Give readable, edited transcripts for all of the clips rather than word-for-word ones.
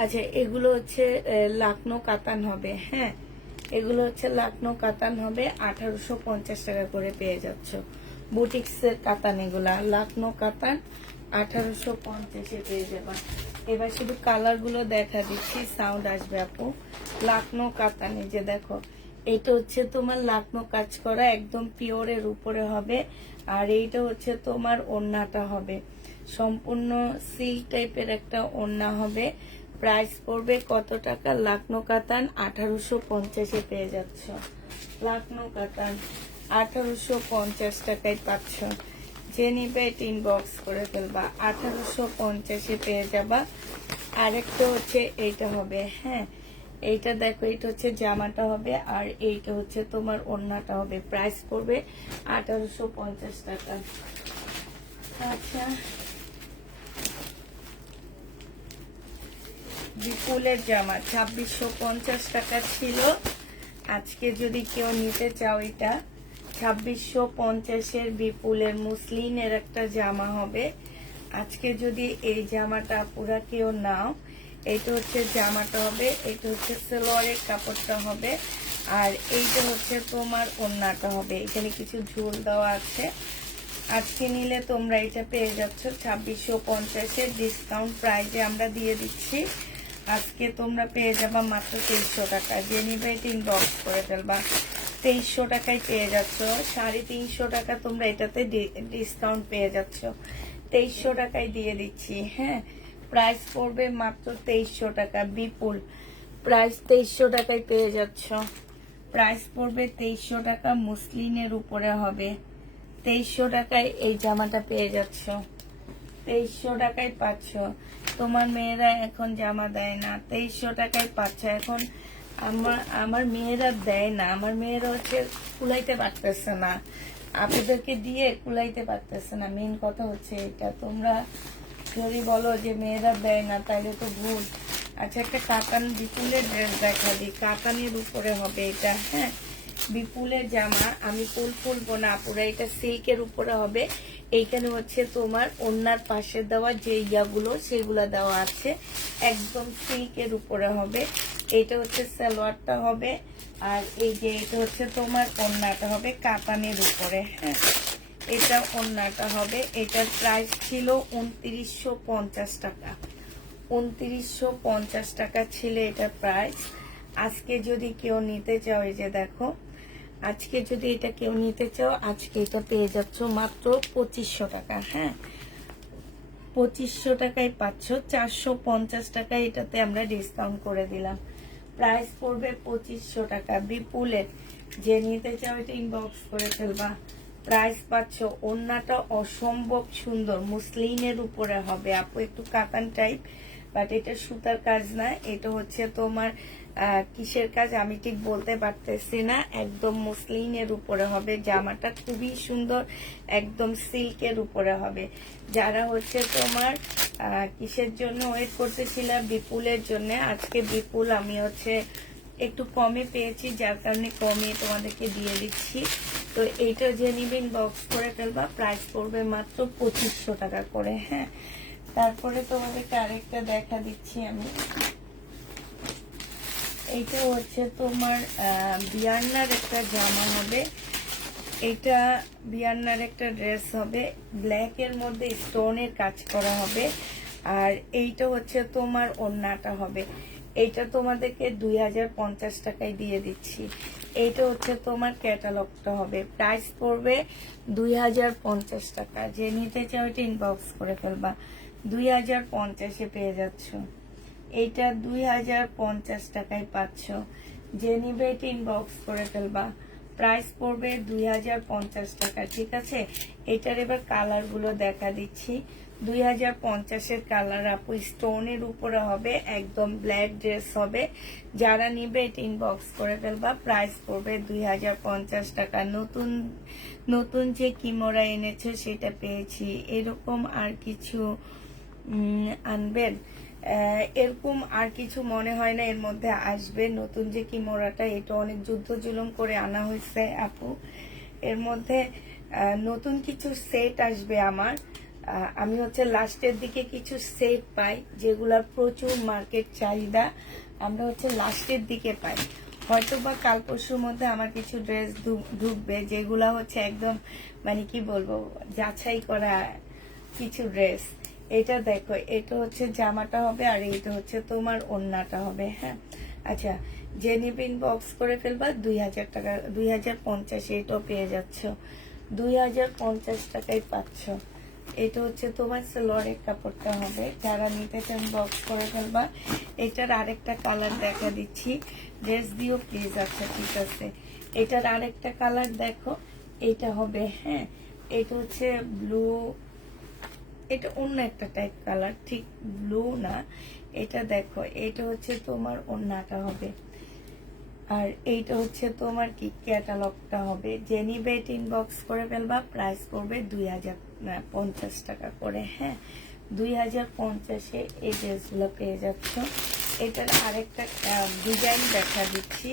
আচ্ছা, এগুলো হচ্ছে লাকনো কাতান হবে। হ্যাঁ, এগুলো হচ্ছে লাকনো কাতান হবে, 1850 টাকা করে পেয়ে যাচ্ছ। বুটিক্সের কাতান, এগুলা লাকনো কাতান 1850-এ পেয়ে যাবা। এবার শুধু কালারগুলো দেখা দিচ্ছি, সাউন্ড আসবে আপু। লাকনো কাতান, এই যে দেখো, এটা হচ্ছে তোমার লাকনো কাজ করা একদম পিওরের উপরে হবে। আর এইটা হচ্ছে তোমার ওড়নাটা হবে সম্পূর্ণ সিল্ক টাইপের একটা ওড়না হবে। প্রাইস পড়বে কত টাকা? লাকনো কাতান 1850-এ পেয়ে যাচ্ছ। লাকনো কাতান 1850 টাকায় পাচ্ছ। যে নিবে ইনবক্স করে ফেলবা, 1850-এ পেয়ে যাবা। আরেকটা হচ্ছে এইটা হবে। হ্যাঁ, এইটা দেখো, এটা হচ্ছে জামাটা হবে আর এইটা হচ্ছে তোমার ওড়নাটা হবে। প্রাইস পড়বে 1850 টাকা। আচ্ছা, বিপুলের জামা 2650 টাকা ছিল। আজকে যদি কেউ নিতে চাও, এটা 2650-এর বিপুলের মুসলিনের একটা জামা হবে। আজকে যদি এই জামাটা পুরা কেউ নাও, এইটা হচ্ছে জামাটা হবে, এটা হচ্ছে সালোয়ারের কাপড়টা হবে, আর এইটা হচ্ছে তোমার ওড়নাটা হবে। এখানে কিছু ঝুল দেওয়া আছে। আজকে নিলে তোমরা এটা পেয়ে যাচ্ছ 2650-এর ডিসকাউন্ট প্রাইজে আমরা দিয়ে দিচ্ছি। আজকে তোমরা পেয়ে যাবা মাত্র 2300 টাকা। যে নিবে এটা ইনবক্স করে ফেলবা। 2300 টাকায় পেয়ে যাচ্ছ। 350 টাকা তোমরা এটাতে ডিসকাউন্ট পেয়ে যাচ্ছ। 2300 টাকায় দিয়ে দিচ্ছি। হ্যাঁ, প্রাইস পড়বে মাত্র 2300 টাকা। বিপুল প্রাইস 2300 টাকায় পেয়ে যাচ্ছ। প্রাইস পড়বে 2300 টাকা, মুসলিনের উপরে হবে। 2300 টাকায় এই জামাটা পেয়ে যাচ্ছ। 2300 টাকায় পাচ্ছ। তোমার মেয়েরা এখন জামা দেয় না, 2300 টাকায় পাচ্ছ। এখন আমার মেয়েরা দেয় না, আমার মেয়েরা হচ্ছে কুলাইতে পারতেছে না, আপনাদেরকে দিয়ে কুলাইতে পারতেছে না। মেন কথা হচ্ছে এটা। তোমরা যদি বলো যে মেয়েরা দেয় না, তাইলে তো ভুল। আচ্ছা, একটা কাতান বিপুলের ড্রেস দেখা দিই, কাতানের উপরে হবে এটা। হ্যাঁ, বিপুলের জামা আমি খুলবো না পুরো, এটা সিল্কের উপরে হবে। এইখানে হচ্ছে তোমার ওড়নার পাশে দেওয়া যে ইয়াগুলো সেগুলো দেওয়া আছে, একদম সিল্কের উপরে হবে। এটা হচ্ছে সালোয়ারটা হবে, আর এই যে এটা হচ্ছে তোমার ওড়নাটা হবে কাতানের উপরে। হ্যাঁ, এটা ওড়নাটা হবে। এটার প্রাইস ছিল 2950 টাকা। 2950 টাকা ছিল এটার প্রাইস। আজকে যদি কেউ নিতে চাও, এই যে দেখো, আজকে যদি এটা কেউ নিতে চাও, আজকে এটা পেয়ে যাচ্ছ মাত্র 2500 টাকা। হ্যাঁ, 2500 টাকায় পাচ্ছ। 450 টাকায় এটাতে আমরা ডিসকাউন্ট করে দিলাম। প্রাইস পড়বে 2500 টাকা বিপুলের। যে নিতে চাও এটা ইনবক্স করে ফেলবা। প্রাইস পাচ্ছ। ওড়নাটা অসম্ভব সুন্দর, মুসলিনের উপরে হবে আপু, একটু কাতান টাইপ, বাট এটা সুতার কাজ না, এটা হচ্ছে তোমার কিসের কাজ আমি ঠিক বলতে পারতেছি না। একদম মুসলিনের উপরে হবে জামাটা, খুবই সুন্দর, একদম সিল্কের উপরে হবে। যারা হচ্ছে তোমার কিসের জন্য ওয়েট করতেছিলাম, বিপুলের জন্য, আজকে বিপুল আমি হচ্ছে একটু কমে পেয়েছি, যার কারণে কমে তোমাদেরকে দিয়ে দিচ্ছি। তো এইটা যে নিবেন বক্স করে ফেলবা। প্রাইস পড়বে মাত্র 2500 টাকা করে। হ্যাঁ, তারপরে তোমাদেরকে আরেকটা দেখা দিচ্ছি আমি। এইটা হচ্ছে তোমার বিয়ান্নার একটা জামা হবে। এটা বিয়ান্নার একটা ড্রেস হবে, ব্ল্যাক এর মধ্যে স্টোনের কাজ করা হবে। আর এইটা হচ্ছে তোমার ওড়নাটা হবে। এইটা তোমাদেরকে 2050 টাকায় দিয়ে দিচ্ছি। এইটা হচ্ছে তোমার ক্যাটালগটা হবে। প্রাইস পড়বে 2050 টাকা। যে নিতে চাও এটা ইনবক্স করে ফেলবা। 2050-এ পেয়ে যাচ্ছ। এইটা 2050 টাকায় পাচ্ছ। যে নিবে এটা ইনবক্স করে ফেলবা। প্রাইস পড়বে 2050 টাকা। ঠিক আছে, এটার এবার কালার গুলো দেখা দিচ্ছি। 2050-এর কালার আপু, স্টোনের উপরে হবে, একদম ব্ল্যাক ড্রেস হবে। যারা নিবে এটা ইনবক্স করে ফেলবা। প্রাইস পড়বে 2050 টাকা। নতুন নতুন যে কিমোরা এনেছে সেটা পেয়েছি, এরকম আর কিছু আনবেন? এরকম আর কিছু মনে হয় না এর মধ্যে আসবে। নতুন যে কিমোরাটা, এটা অনেক যুদ্ধ জুলুম করে আনা হয়েছে আপু। এর মধ্যে নতুন কিছু সেট আসবে আমার, আমি হচ্ছে লাস্টের দিকে কিছু সেট পাই যেগুলার প্রচুর মার্কেট চাহিদা, আমরা হচ্ছে লাস্টের দিকে পাই। হয়তো বা কাল পরশুর মধ্যে আমার কিছু ড্রেস ঢুকবে যেগুলা হচ্ছে একদম মানে কি বলবো যাচাই করা কিছু ড্রেস। এটা দেখো, এটা হচ্ছে জামাটা হবে আর এটা হচ্ছে তোমার ওড়নাটা হবে। হ্যাঁ, আচ্ছা, যে নিবে ইনবক্স করে ফেলবা। 2000 টাকা, 2050 এটাও পেয়ে যাচ্ছ, 2050 টাকায় পাচ্ছ। এটা হচ্ছে তোমার সালোয়ারের কাপড়টা হবে, যারা নিতে চান বক্স করে ফেলবা। এটার আরেকটা কালার দেখা দিচ্ছি, ড্রেস দিও প্লিজ। আচ্ছা ঠিক আছে, এটার আরেকটা কালার দেখো, এটা হবে। হ্যাঁ, এটা হচ্ছে ব্লু, এটা অন্য একটা টাইপ কালার, ঠিক ব্লু না। এটা দেখো, এটা হচ্ছে তোমার ওড়নাটা হবে আর এইটা হচ্ছে তোমার কি ক্যাটালগটা হবে। যে নিবে ইনবক্স করে ফেলবা, প্রাইস পড়বে 2050 টাকা করে। হ্যাঁ, 2050-এ এই ড্রেসগুলো পেয়ে যাচ্ছ। এটার আরেকটা ডিজাইন দেখা দিচ্ছি।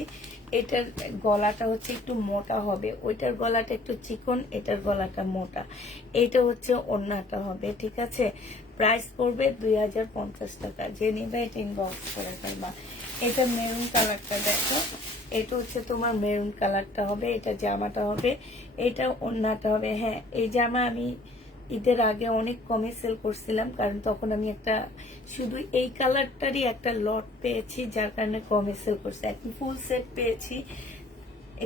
এটার গলাটা হচ্ছে একটু মোটা হবে, ওইটার গলাটা একটু চিকন, এটার গলাটা মোটা। এটা হচ্ছে ওড়নাটা হবে, ঠিক আছে। প্রাইস পড়বে 2050 টাকা। যে নিবে এটা ইনবক্স করে ফেলবা। এটা মেরুন কালারটা দেখো, এটা হচ্ছে তোমার মেরুন কালারটা হবে, এটা জামাটা হবে, এটা ওড়নাটা হবে। হ্যাঁ, এই জামা আমি ঈদের আগে অনেক কমে সেল করছিলাম, কারণ তখন আমি একটা শুধু এই কালারটারই একটা লট পেয়েছি, যার কারণে কমে সেল করছি। এখন ফুল সেট পেয়েছি,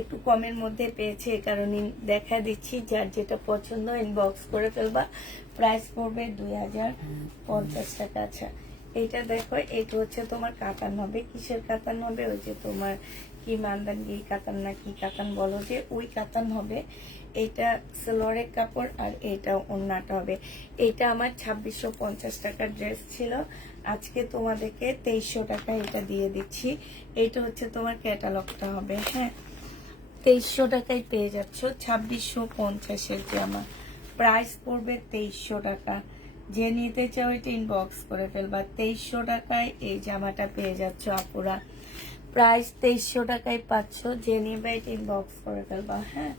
একটু কমের মধ্যে পেয়েছি, এই কারণে দেখা দিচ্ছি। যার যেটা পছন্দ ইনবক্স করে ফেলবা, প্রাইস পড়বে 2050 টাকা। আচ্ছা, এটা দেখো, এটা হচ্ছে তোমার কাতান হবে। কিসের কাতান হবে? ওই যে তোমার কি মান্দানগিরি কাতান না কি কাতান বলো যে, ওই কাতান হবে। এটা সালোয়ারের কাপড় আর এটা ওড়নাটা হবে। এটা আমার 2650 টাকার ড্রেস ছিল, আজকে তোমাদেরকে 2300 টাকা এটা দিয়ে দিচ্ছি। এটা হচ্ছে তোমার ক্যাটালগটা হবে। হ্যাঁ, 2300 টাকায় পেয়ে যাচ্ছ 2650-এর জামা, প্রাইস পড়বে 2300 টাকা। যে নিতে চাও এটা ইনবক্স করে ফেলবা। 2300 টাকায় এই জামাটা পেয়ে যাচ্ছ আপুরা, প্রাইস 2300 টাকায় পাচ্ছ। যে নিবে এটা ইনবক্স করে ফেলবা। হ্যাঁ,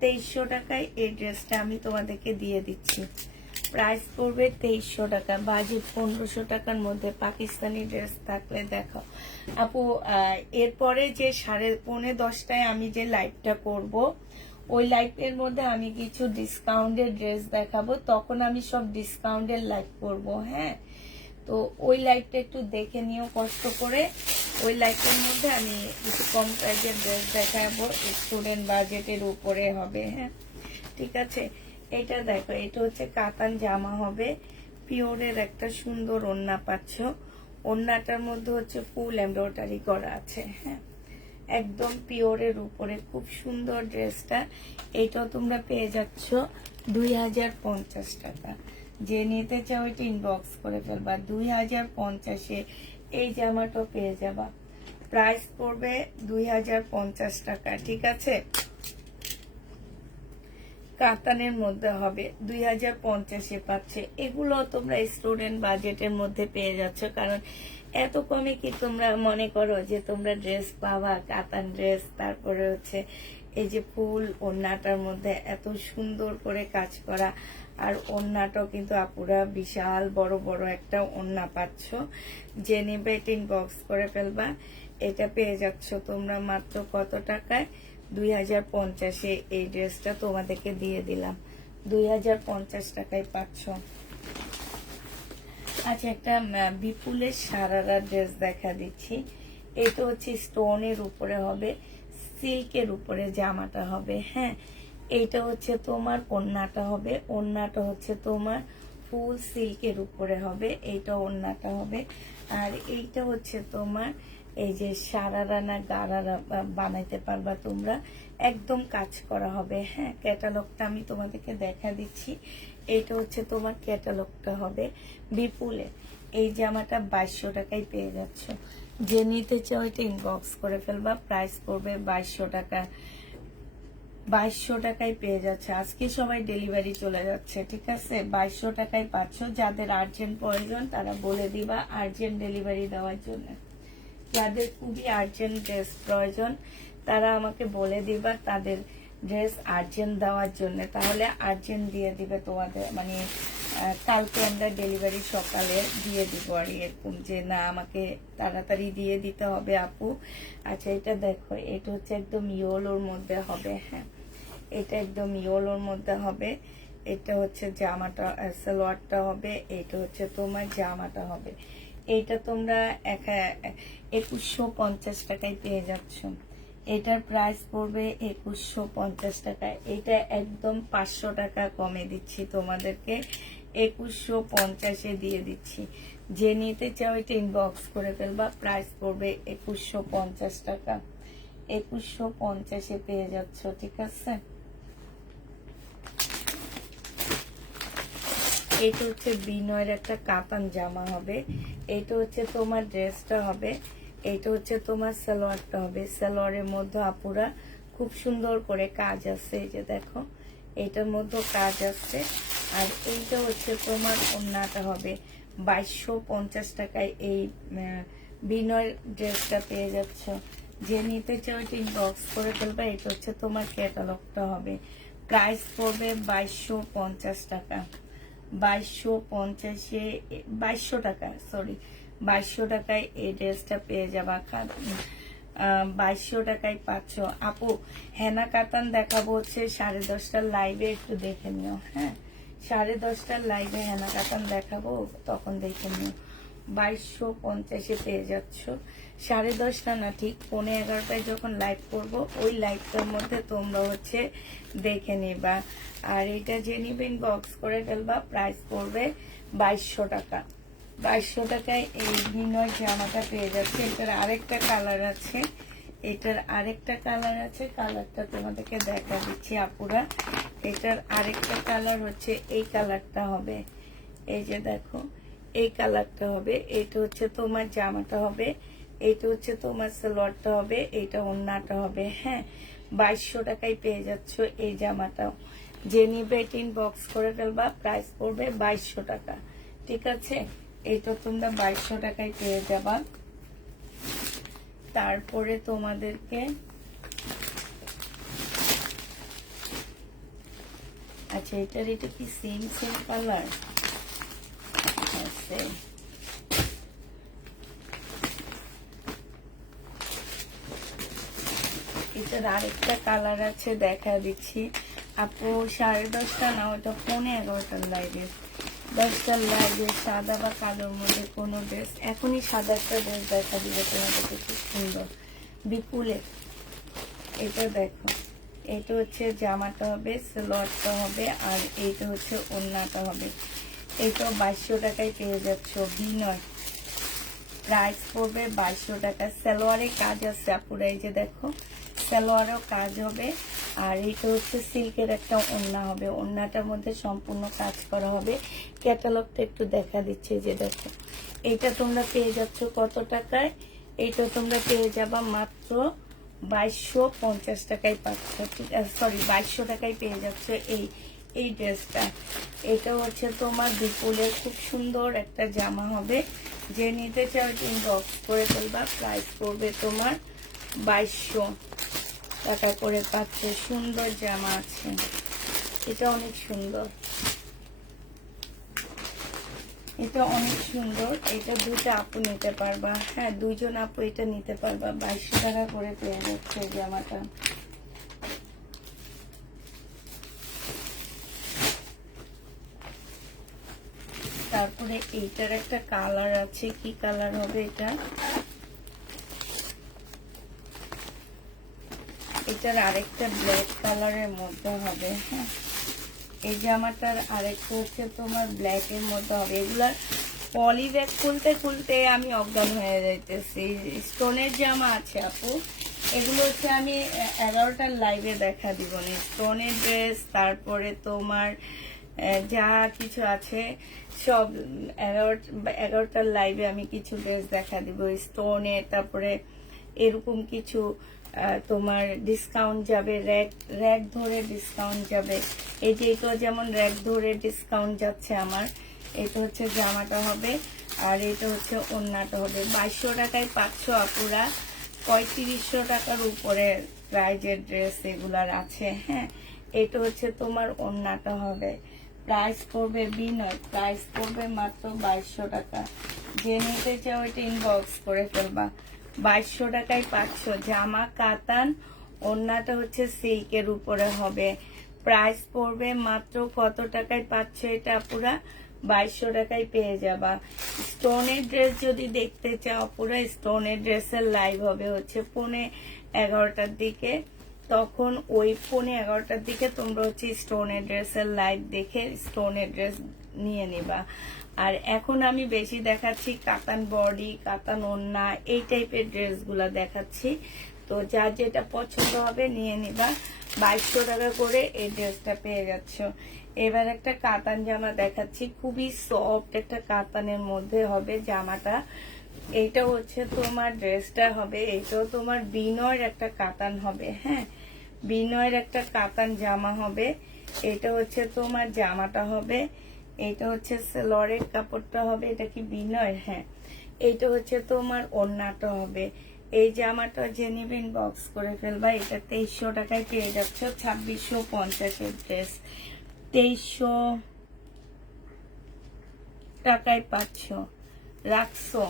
2300 টাকায় এই ড্রেসটা আমি তোমাদেরকে দিয়ে দিচ্ছি, প্রাইস পড়বে 2300 টাকা। বাজেট 1500 টাকার মধ্যে পাকিস্তানি ড্রেস থাকলে দেখো আপু। এরপরে যে 9:30-10টায় আমি যে লাইভটা করব, ওই লাইভের মধ্যে আমি কিছু ডিসকাউন্টের ড্রেস দেখাবো, তখন আমি সব ডিসকাউন্টের লাইভ করব। হ্যাঁ, তো ওই লাইভটা একটু দেখে নিও কষ্ট করে। ওই লাইভটার মধ্যে আমি কিছু কম প্রাইজের ড্রেস দেখাবো, স্টুডেন্ট বাজেটের উপরে হবে। হ্যাঁ, ঠিক আছে। এটা দেখো, এটা হচ্ছে কাতান জামা হবে, পিওরের একটা সুন্দর ওড়না পাচ্ছ। ওড়নাটার মধ্যে হচ্ছে ফুল এমব্রয়ডারি করা আছে। হ্যাঁ, একদম পিওরের উপরে খুব সুন্দর ড্রেসটা। এটাও তোমরা পেয়ে যাচ্ছ 2050 টাকা। যে নিতে চাও এটা ইনবক্স করে ফেলবা। 2050-এ এই জামাটাও পেয়ে যাবা, প্রাইস পড়বে 2050 টাকা, ঠিক আছে। কাতানের মধ্যে হবে, 2050-এ পাচ্ছে। এগুলো তোমরা স্টুডেন্ট বাজেটের মধ্যে পেয়ে যাচ্ছ, কারণ এত কমে কি তোমরা মনে করো যে তোমরা ড্রেস পাবা? কাতান ড্রেস, তারপরে হচ্ছে এই যে ফুল ওড়নাটার মধ্যে এত সুন্দর করে কাজ করা, আর ওড়নাটাও কিন্তু আপুরা বিশাল বড় বড় একটা ওড়না পাচ্ছ। যে নেবে এটা ইনবক্স করে ফেলবা। এটা পেয়ে যাচ্ছ তোমরা মাত্র কত টাকায়? 2050-এ এই ড্রেসটা তোমাদেরকে দিয়ে দিলাম, 2050 টাকায় পাচ্ছ। আচ্ছা, একটা বিপুলের সারারা ড্রেস দেখা দিচ্ছি। এটা হচ্ছে স্টোনের উপরে হবে, সিল্কের উপরে জামাটা হবে। হ্যাঁ, এইটা হচ্ছে তোমার ওড়নাটা হবে, ওড়নাটা হচ্ছে তোমার ফুল সিল্কের উপরে হবে, এইটা ওড়নাটা হবে। আর এইটা হচ্ছে তোমার এই যে সারারা না গারারা বানাইতে পারবা তোমরা, একদম কাজ করা হবে। হ্যাঁ, ক্যাটালগটা আমি তোমাদেরকে দেখা দিচ্ছি। এইটা হচ্ছে তোমার ক্যাটালগটা হবে বিপুলে। এই জামাটা 2200 টাকায় পেয়ে যাচ্ছ। যে নিতে চাও এটা ইনবক্স করে ফেলবা, প্রাইস পড়বে 2200 টাকা। 2200 টাকায় পেয়ে যাচ্ছে, আজকে সবাই ডেলিভারি চলে যাচ্ছে, ঠিক আছে। 2200 টাকায় পাচ্ছ। যাদের আর্জেন্ট প্রয়োজন তারা বলে দিবা আর্জেন্ট ডেলিভারি দেওয়ার জন্য। যাদের খুবই আর্জেন্ট ড্রেস প্রয়োজন তারা আমাকে বলে দিবা তাদের ড্রেস আর্জেন্ট দেওয়ার জন্য, তাহলে আর্জেন্ট দিয়ে দিবে তোমাদের, মানে কালকে আমরা ডেলিভারি সকালে দিয়ে দিব, আর এরকম যে না আমাকে তাড়াতাড়ি দিয়ে দিতে হবে আপু। আচ্ছা এটা দেখো, এটা হচ্ছে একদম ইয়েলোর মধ্যে হবে। হ্যাঁ, এটা একদম ইয়েলোর মধ্যে হবে। এটা হচ্ছে জামাটা, সালোয়ারটা হবে। এটা হচ্ছে তোমার জামাটা হবে। এইটা তোমরা 2150 টাকায় পেয়ে যাচ্ছ। এটার প্রাইস পড়বে 2150 টাকায়। এটা একদম 500 টাকা কমে দিচ্ছি তোমাদেরকে, 2150-এ দিয়ে দিচ্ছি। যে নিতে চাও এটা ইনবক্স করে ফেলবা। প্রাইস পড়বে 2150 টাকা, 2150-এ পেয়ে যাচ্ছ। ঠিক আছে, এইটা হচ্ছে বিনয়ের একটা কাতান জামা হবে। এইটা হচ্ছে তোমার ড্রেসটা হবে। এইটা হচ্ছে তোমার সালোয়ারটা হবে। সালোয়ারের মধ্যে আপুরা খুব সুন্দর করে কাজ আছে, এই যে দেখো এইটার মধ্যে কাজ আছে। আর এইটা হচ্ছে তোমার ওড়নাটা হবে। 2250 টাকায় এই বিনয় ড্রেসটা পেয়ে যাচ্ছ। যে নিতে চাও এটা ইনবক্স করে ফেলবে। এটা হচ্ছে তোমার ক্যাটালগটা হবে। প্রাইস পড়বে 2250 টাকা, 2250-এ 2200 টাকা, সরি 2200 টাকায় এই ড্রেসটা পেয়ে যাবা। 2200 টাকায় পাচ্ছ। আপু হেনা কাতান দেখাবো হচ্ছে 10:30টার লাইভে, একটু দেখে নিও। হ্যাঁ, 10:30টার লাইভে হেনা কাতান দেখাবো, তখন দেখে নিও। 2250-এ পেয়ে যাচ্ছ। 10:30টা না, ঠিক 11:15টায় যখন লাইভ করব, ওই লাইভটার মধ্যে তোমরা হচ্ছে দেখে নিবা। আর এটা যে নিবেন বক্স করে ফেলবা। প্রাইস পড়বে 2200 টাকা। 2200 টাকায় এই বিনয় জামাটা পেয়ে যাচ্ছে। এটার আরেকটা কালার আছে, এটার আরেকটা কালার আছে। কালারটা তোমাদেরকে দেখা দিচ্ছি আপুরা। এটার আরেকটা কালার হচ্ছে এই কালারটা হবে। এই যে দেখো এই কালারটা হবে। এটা হচ্ছে তোমার জামাটা হবে। এইটা হচ্ছে তোমার সালোয়ারটা হবে। এইটা ওড়নাটা হবে। হ্যাঁ, 2200 টাকায় পেয়ে যাচ্ছ এই জামাটাও। যে নিবে বক্স করে ফেলবা। প্রাইস পড়বে 2200 টাকা। ঠিক আছে, এইটা তোমরা 2200 টাকায় পেয়ে যাবা। তারপরে তোমাদেরকে আচ্ছা, এটা কি সেম কালার আছে? এটার আরেকটা কালার আছে, দেখা দিচ্ছি আপু। 10:30টা না, ওটা 11:15টার লাইভে। 10টার লাইভে সাদা বা কালোর মধ্যে কোনো ড্রেস, এখনই সাদা একটা ড্রেস দেখা দিবে তোমাদেরকে, খুব সুন্দর বিপুলের। এটা দেখো, এটা হচ্ছে জামাটা হবে, সালোয়ারটা হবে, আর এইটা হচ্ছে ওড়নাটা হবে। এইটাও 2200 টাকায় পেয়ে যাচ্ছ। বিনয় প্রাইস পড়বে 2200 টাকা। সালোয়ারে কাজ আছে আপুরা, এই যে দেখো সালোয়ারেও কাজ হবে। আর এইটা হচ্ছে সিল্কের একটা ওড়না হবে। ওড়নাটার মধ্যে সম্পূর্ণ কাজ করা হবে। ক্যাটালগটা একটু দেখা দিচ্ছে, যে দেখো এইটা তোমরা পেয়ে যাচ্ছ কত টাকায়? এইটা তোমরা পেয়ে যাবা মাত্র 2250 টাকায় পাচ্ছ। সরি 2200 টাকায় পেয়ে যাচ্ছ এই ড্রেসটা। এটা হচ্ছে তোমার বিপুলের খুব সুন্দর একটা জামা হবে। যে নিতে চাও ইনবক্স করে ফেলবা। প্রাইস পড়বে তোমার 2200 টাকা করে পাচ্ছ। সুন্দর জামা আছে, এটা অনেক সুন্দর, এটা অনেক সুন্দর। এটা দুইটা আপু নিতে পারবা। হ্যাঁ, দুইজন আপু এটা নিতে পারবা। 2200 টাকা করে পেয়ে যাচ্ছে জামাটা। তারপরে এইটার একটা কালার আছে, কি কালার হবে এটা? এটার আরেকটা ব্ল্যাক কালারের মধ্যে হবে। হ্যাঁ, এই জামাটার আরেকটা হচ্ছে তোমার ব্ল্যাক এর মধ্যে হবে। এগুলার পলি ব্যাগ খুলতে খুলতে আমি অজ্ঞান হয়ে যাইতেছি। স্টোনের জামা আছে আপু, এগুলো হচ্ছে আমি 11টার লাইভে দেখা দিব না। স্টোনের ড্রেস, তারপরে তোমার যা কিছু আছে সব 11টার লাইভে আমি কিছু ড্রেস দেখা দিব স্টোনের। তারপরে এরকম কিছু তোমার ডিসকাউন্ট যাবে, র্যাক ধরে ডিসকাউন্ট যাবে। এই যে এটা যেমন র্যাক ধরে ডিসকাউন্ট যাচ্ছে আমার। এটা হচ্ছে জামাটা হবে, আর এটা হচ্ছে ওড়নাটা হবে। 2200 টাকায় পাচ্ছ আপুরা। 3500 টাকার উপরে প্রাইজের ড্রেস এগুলার আছে। হ্যাঁ, এটা হচ্ছে তোমার ওড়নাটা হবে। প্রাইস পড়বে বিনয়, প্রাইস পড়বে মাত্র 2200 টাকা। যে নিতে চাও এটা ইনবক্স করে ফেলবা। 2200 টাকায় পাচ্ছ জামা কাতান, ওড়নাটা হচ্ছে সিল্কের উপরে হবে। প্রাইস পড়বে মাত্র কত টাকায় পাচ্ছ এটা পুরা 2200 টাকায় পেয়ে যাবা। স্টোনের ড্রেস যদি দেখতে চাও পুরা স্টোনের ড্রেসের লাইভ হবে হচ্ছে 11:30টার দিকে। তখন ওই 11:30টার দিকে তোমরা হচ্ছে স্টোনের ড্রেসের লাইভ দেখে স্টোনের ড্রেস নিয়ে নিবা। আর এখন আমি বেশি দেখাচ্ছি কাতান বডি, কাতান ওড়না, এই টাইপের ড্রেসগুলা দেখাচ্ছি। তো যার যেটা পছন্দ হবে নিয়ে নিবা। 2200 টাকা করে এই ড্রেসটা পেয়ে যাচ্ছ। এবার একটা কাতান জামা দেখাচ্ছি, খুবই সফট একটা কাতানের মধ্যে হবে জামাটা। এইটা হচ্ছে তোমার ড্রেসটা হবে, এইটাও তোমার বিনয়ের একটা কাতান হবে। হ্যাঁ, বিনয়ের একটা কাতান জামা হবে। এটা হচ্ছে তোমার জামাটা হবে, এটা হচ্ছে সেলরের কাপড়টা হবে। এটা কি বিনয়? হ্যাঁ। এইটা হচ্ছে তোমার ওড়নাটা হবে। এই জামাটা যে নিবেন বক্স করে ফেলবা। এটা 2300 টাকায় পেয়ে যাচ্ছ। 2650 ড্রেস 2300 টাকায় পাচ্ছ, রাখছো।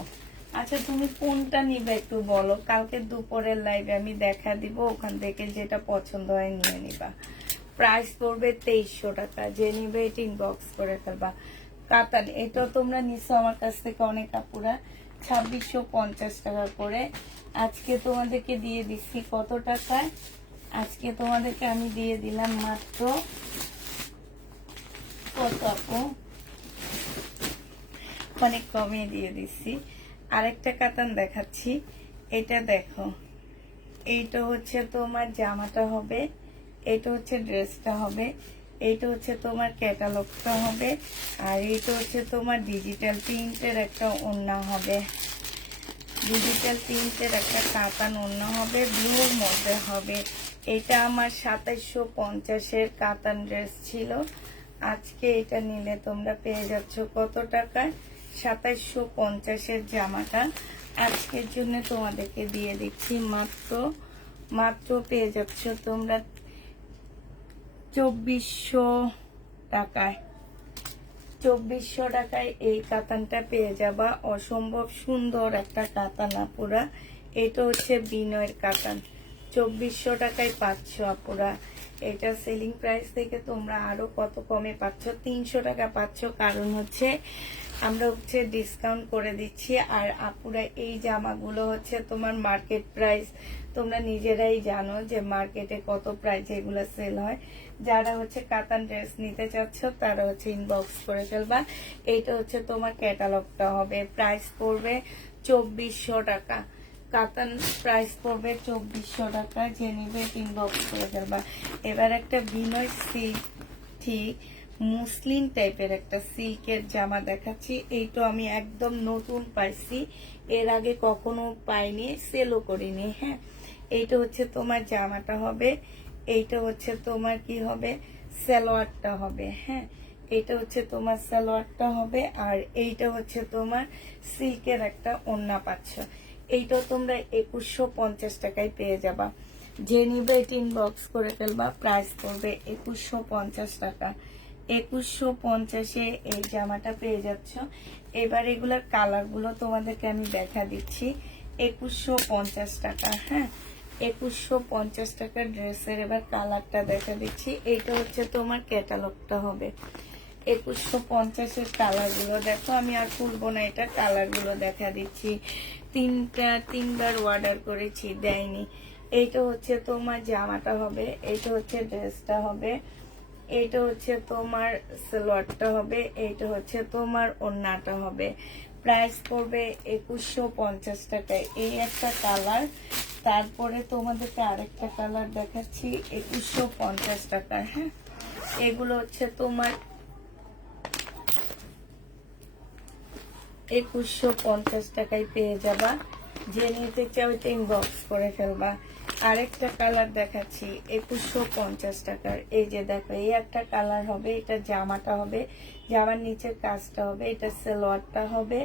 আচ্ছা তুমি কোনটা নিবে একটু বলো, কালকে দুপুরের লাইভে আমি দেখা দিব, ওখান থেকে যেটা পছন্দ হয় নিয়ে নিবা। প্রাইস পড়বে 2300 টাকা। যে নিবে এটা ইনবক্স করে ফেলবা। কাতান এটা তোমরা নিছো আমার কাছ থেকে অনেক আপুরা 2650 টাকা করে। আজকে তোমাদেরকে দিয়ে দিচ্ছি কত টাকায়? আজকে তোমাদেরকে আমি দিয়ে দিলাম মাত্র কত আপু, অনেক কমে দিয়ে দিচ্ছি। আরেকটা কাতান দেখাচ্ছি, এটা দেখো। এইটা হচ্ছে তোমার জামাটা হবে, এটা হচ্ছে ড্রেসটা হবে, এইটা হচ্ছে তোমার ক্যাটালগটা হবে, আর এইটা হচ্ছে তোমার ডিজিটাল প্রিন্টের একটা ওড়না হবে। ডিজিটাল প্রিন্টের একটা কাতান ওড়না হবে, ব্লুর মধ্যে হবে। এটা আমার 2750-এর কাতান ড্রেস ছিল। আজকে এটা নিলে তোমরা পেয়ে যাচ্ছ কত টাকায়? 2750-এর জামাটা আজকের জন্য তোমাদেরকে দিয়ে দিচ্ছি মাত্র পেয়ে যাচ্ছ তোমরা 2400 টাকায়। 2400 টাকায় এই কাতানটা পেয়ে যাবা। অসম্ভব সুন্দর একটা কাতান আপুরা। এটা হচ্ছে বিনয়ের কাতান। 2400 টাকায় পাচ্ছ আপুরা। এটা সেলিং প্রাইস থেকে তোমরা আরো কত কমে পাচ্ছ, 300 টাকা পাচ্ছ। কারণ হচ্ছে আমরা হচ্ছে ডিসকাউন্ট করে দিচ্ছি। আর আপুরা এই জামাগুলো হচ্ছে তোমার মার্কেট প্রাইস, তোমরা নিজেরাই জানো যে মার্কেটে কত প্রাইস এগুলো সেল হয়। যারা হচ্ছে কাতান ড্রেস নিতে চাচ্ছ তারা হচ্ছে ইনবক্স করে ফেলবা। এইটা হচ্ছে তোমার ক্যাটালগটা হবে। প্রাইস পড়বে 2400 টাকা। কাতান প্রাইস পড়বে 2400 টাকা। যে নিবে ইনবক্স করে ফেলবা। এবার একটা বিনয় সিল্ক, ঠিক মুসলিম টাইপের একটা সিল্কের জামা দেখাচ্ছি। এইটা আমি একদম নতুন পাইছি, এর আগে কখনো পাইনি, সেলও করিনি। হ্যাঁ, এইটা হচ্ছে তোমার জামাটা হবে, এইটা হচ্ছে তোমার কি হবে, সালোয়ারটা হবে। হ্যাঁ, এইটা হচ্ছে তোমার সালোয়ারটা হবে, আর এইটা হচ্ছে তোমার সিল্কের একটা ওড়না পাচ্ছ। এইটাও তোমরা 2150 টাকায় পেয়ে যাবা। যে নিবে এটা ইনবক্স করে ফেলবা। প্রাইস পড়বে 2150 টাকা। 2150-এ এই জামাটা পেয়ে যাচ্ছ। এবার এগুলার কালার গুলো তোমাদেরকে আমি দেখা দিচ্ছি। 2150 টাকা। হ্যাঁ, 2150 টাকার ড্রেসের এবার কালারটা দেখা দিচ্ছি। এইটা হচ্ছে তোমার ক্যাটালগটা হবে। 2150-এর কালার গুলো দেখো, আমি আর খুলবো না, এটা কালার গুলো দেখা দিচ্ছি। তিনবার অর্ডার করেছি, দেয়নি। এইটা হচ্ছে তোমার জামাটা হবে, এইটা হচ্ছে ড্রেসটা হবে, এইটা হচ্ছে তোমার সালোয়ারটা হবে, এইটা হচ্ছে তোমার ওড়নাটা হবে। প্রাইস পড়বে 2150 টাকায়। এই একটা কালার। তারপরে তোমাদেরকে আরেকটা কালার দেখাচ্ছি 2150 টাকার। হ্যাঁ, এগুলো হচ্ছে তোমার 2150 টাকায় পেয়ে যাবা। যে নিতে চাও এটা ইনবক্স করে ফেলবা। আরেকটা কালার দেখাচ্ছি 2150 টাকার। এই যে দেখো, এই একটা কালার হবে, এটা জামাটা হবে, জামার নিচের কাজটা হবে, এটা সালোয়ারটা হবে,